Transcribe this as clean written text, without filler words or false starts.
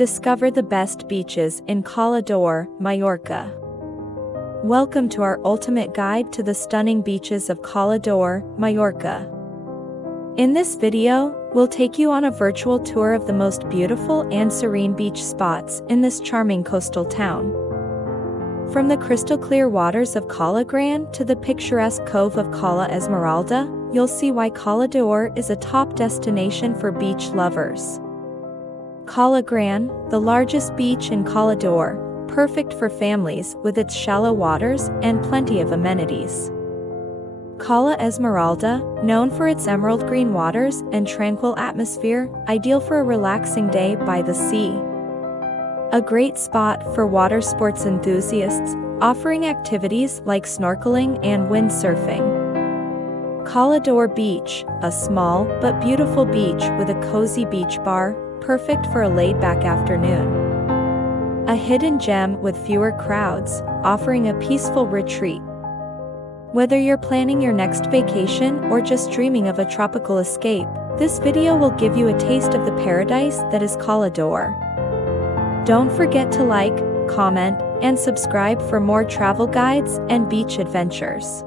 Discover the best beaches in Cala Gran, Mallorca. Welcome to our ultimate guide to the stunning beaches of Cala Gran, Mallorca. In this video, we'll take you on a virtual tour of the most beautiful and serene beach spots in this charming coastal town. From the crystal-clear waters of Cala Gran to the picturesque cove of Cala Esmeralda, you'll see why Cala Gran is a top destination for beach lovers. Cala Gran, the largest beach in Cala Gran, perfect for families with its shallow waters and plenty of amenities. Cala Esmeralda, known for its emerald green waters and tranquil atmosphere, ideal for a relaxing day by the sea. A great spot for water sports enthusiasts, offering activities like snorkeling and windsurfing. Cala Gran Beach, a small but beautiful beach with a cozy beach bar, perfect for a laid-back afternoon. A hidden gem with fewer crowds, offering a peaceful retreat. Whether you're planning your next vacation or just dreaming of a tropical escape, this video will give you a taste of the paradise that is Cala Gran. Don't forget to like, comment, and subscribe for more travel guides and beach adventures.